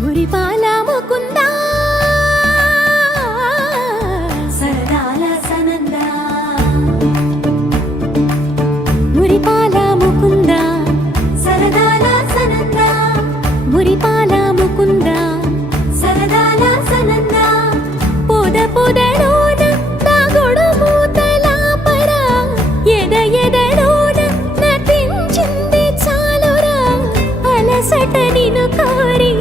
మురిపాల ముకుంద సరదాల సనంద మురిపాల ముకుంద సరదాల సనంద మురిపాల ముకుంద సరదాల సనంద పొద పొదలోన నాగొడు మూతలాపర ఎద ఎదలోన నటించింది చాలురా అలసట నిన్ను కోరి